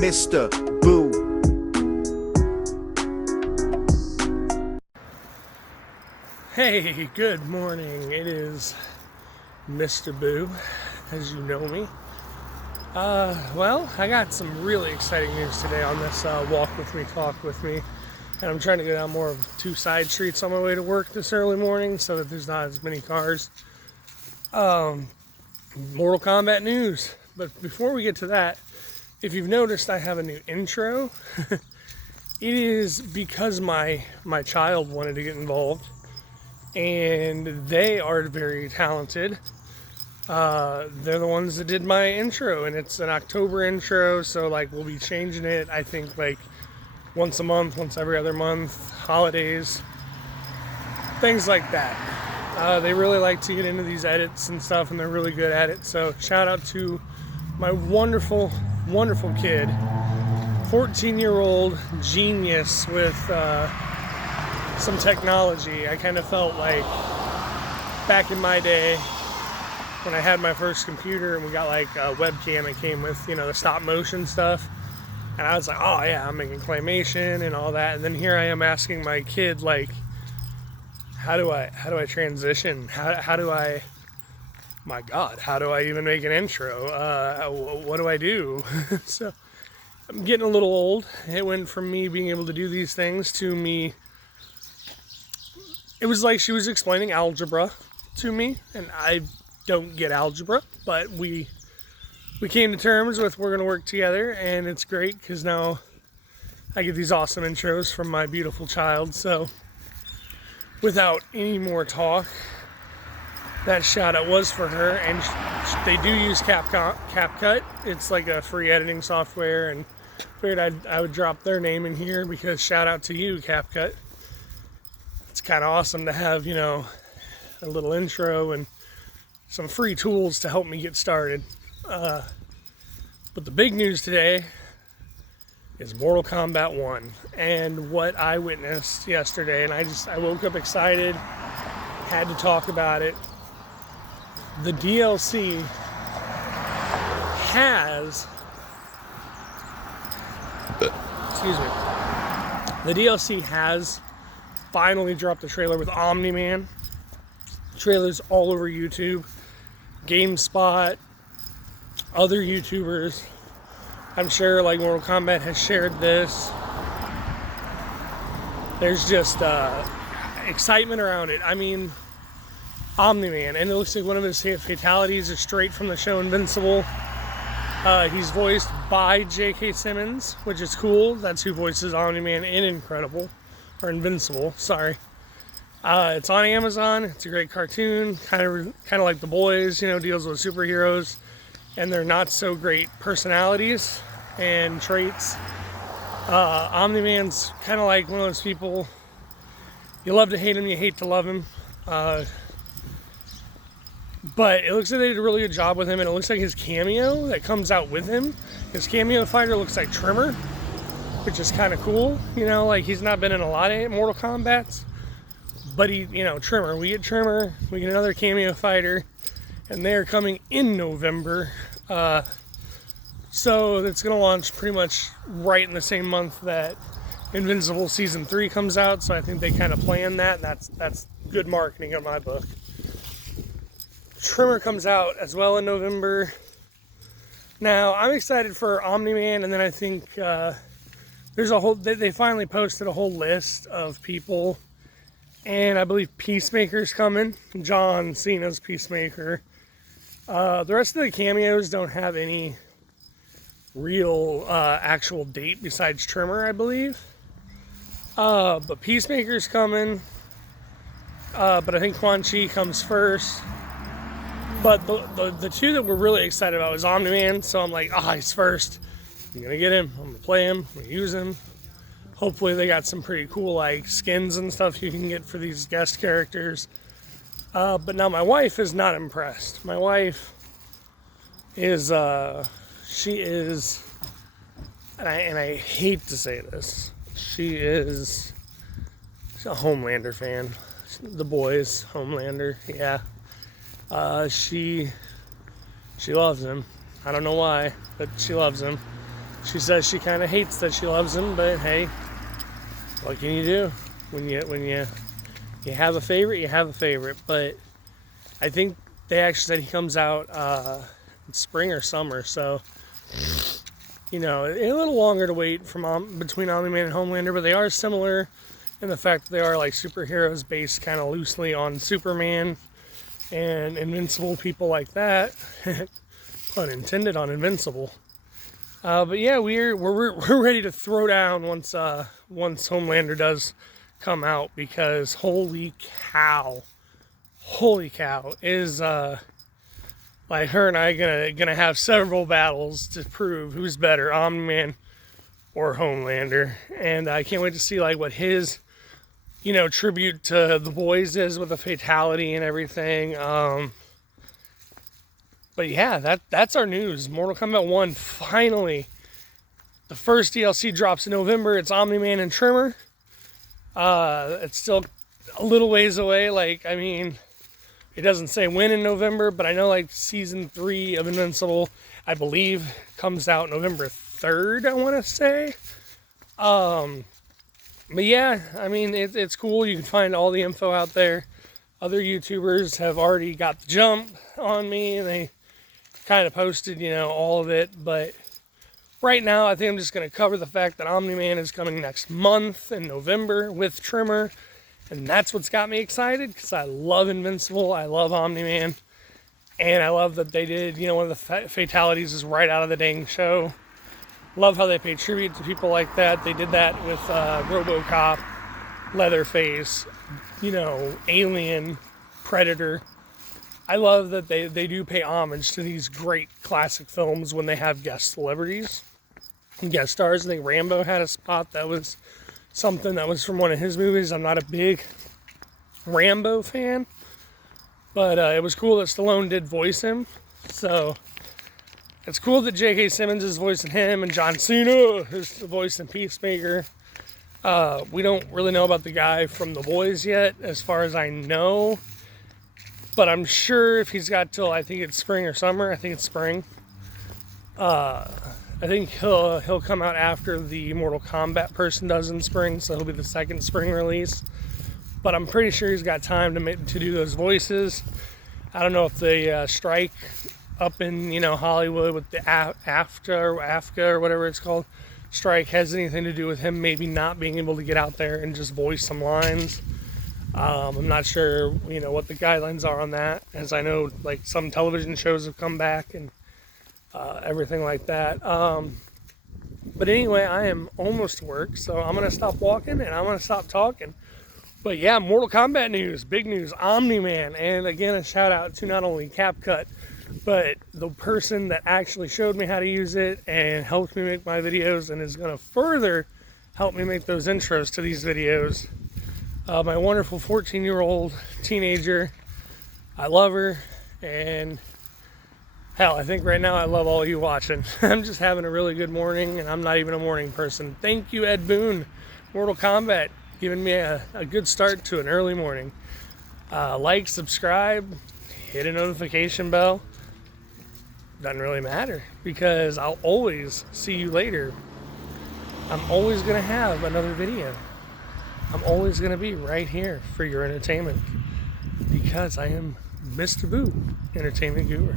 Mr. Boo. Hey, good morning. It is Mr. Boo, as you know me. Well, I got some really exciting news today on this walk with me, talk with me. And I'm trying to go down more of 2 side streets on my way to work this early morning so that there's not as many cars. Mortal Kombat news. But before we get to that, if you've noticed, I have a new intro. It is because my child wanted to get involved, and they are very talented. They're the ones that did my intro, and it's an October intro, so like we'll be changing it, I think, like once a month, once every other month, holidays, things like that. They really like to get into these edits and stuff, and they're really good at it. So shout out to my wonderful kid, 14-year-old genius with some technology. I kind of felt like back in my day when I had my first computer and we got like a webcam that came with, the stop motion stuff. And I was like, oh yeah, I'm making claymation and all that. And then here I am asking my kid, like, how do I transition? How do I, my God, how do I even make an intro? What do I do? So I'm getting a little old. It went from me being able to do these things to me, it was like she was explaining algebra to me, and I don't get algebra, but we came to terms with we're going to work together, and it's great because now I get these awesome intros from my beautiful child. So without any more talk, that shout out was for her, and they do use CapCut. It's like a free editing software, and figured I would drop their name in here because shout out to you, CapCut. It's kind of awesome to have, a little intro and some free tools to help me get started. But the big news today is Mortal Kombat 1 and what I witnessed yesterday. And I woke up excited, had to talk about it. The DLC has, the DLC has finally dropped the trailer with Omniman. Trailers all over YouTube, GameSpot, other YouTubers. I'm sure like Mortal Kombat has shared this. There's just excitement around it. I mean, Omniman, and it looks like one of his fatalities is straight from the show Invincible. He's voiced by J.K. Simmons, which is cool. That's who voices Omniman in Invincible. Sorry. It's on Amazon. It's a great cartoon, kind of like The Boys. Deals with superheroes and their not so great personalities and traits. Omni-Man's kind of like one of those people, you love to hate him, you hate to love him. But it looks like they did a really good job with him, and it looks like his cameo that comes out with him, his cameo fighter looks like Tremor, which is kind of cool. Like he's not been in a lot of Mortal Kombats, but Tremor. We get Tremor, we get another cameo fighter, and they're coming in November. So it's going to launch pretty much right in the same month that Invincible Season 3 comes out. So I think they kind of planned that. That's good marketing in my book. Tremor comes out as well in November. Now, I'm excited for Omni-Man, and then I think there's a whole, they finally posted a whole list of people, and I believe Peacemaker's coming. John Cena's Peacemaker. The rest of the cameos don't have any real actual date besides Tremor, I believe. But Peacemaker's coming. But I think Quan Chi comes first. But the two that we're really excited about was Omni-Man. So I'm like, he's first. I'm going to get him. I'm going to play him. I'm going to use him. Hopefully they got some pretty cool like skins and stuff you can get for these guest characters. But now my wife is not impressed. My wife is, she is, and I hate to say this, she's a Homelander fan. The Boys, Homelander, yeah. She loves him. I don't know why, but she loves him. She says she kind of hates that she loves him, but hey, what can you do? When you have a favorite, you have a favorite. But I think they actually said he comes out in spring or summer, so a little longer to wait from between Omni-Man and Homelander, but they are similar in the fact that they are like superheroes based kind of loosely on Superman and Invincible, people like that. Pun intended on Invincible. But yeah, we're ready to throw down once Homelander does come out, because holy cow, is like her and I gonna have several battles to prove who's better, Omni-Man or Homelander, and I can't wait to see like what his tribute to the boys is with the fatality and everything. But yeah, that's our news. Mortal Kombat 1 finally. The first DLC drops in November. It's Omni-Man and Tremor. It's still a little ways away. Like, I mean, it doesn't say when in November, but I know like season 3 of Invincible, I believe, comes out November 3rd, I want to say. But yeah, I mean, it's cool. You can find all the info out there. Other YouTubers have already got the jump on me, and they kind of posted, all of it. But right now, I think I'm just going to cover the fact that Omni-Man is coming next month in November with Tremor. And that's what's got me excited, because I love Invincible. I love Omni-Man. And I love that they did, one of the fatalities is right out of the dang show. Love how they pay tribute to people like that. They did that with RoboCop, Leatherface, Alien, Predator. I love that they do pay homage to these great classic films when they have guest celebrities and guest stars. I think Rambo had a spot that was something that was from one of his movies. I'm not a big Rambo fan, but it was cool that Stallone did voice him. So it's cool that J.K. Simmons is voicing him and John Cena is voicing Peacemaker. We don't really know about the guy from The Boys yet, as far as I know. But I'm sure if he's got till, I think it's spring or summer. I think it's spring. I think he'll come out after the Mortal Kombat person does in spring, so he'll be the second spring release. But I'm pretty sure he's got time to do those voices. I don't know if the strike up in Hollywood with the AFCA or whatever it's called strike has anything to do with him maybe not being able to get out there and just voice some lines. I'm not sure what the guidelines are on that, as I know like some television shows have come back and everything like that. But anyway, I am almost to work, so I'm gonna stop walking and I'm gonna stop talking. But yeah, Mortal Kombat news, big news, Omni-Man, and again a shout out to not only CapCut, but the person that actually showed me how to use it and helped me make my videos and is going to further help me make those intros to these videos. My wonderful 14-year-old teenager. I love her, and hell, I think right now I love all you watching. I'm just having a really good morning, and I'm not even a morning person. Thank you, Ed Boon, Mortal Kombat, giving me a good start to an early morning. Like, subscribe, hit a notification bell. Doesn't really matter, because I'll always see you later. I'm always going to have another video. I'm always going to be right here for your entertainment, because I am Mr. Boo, Entertainment Guru.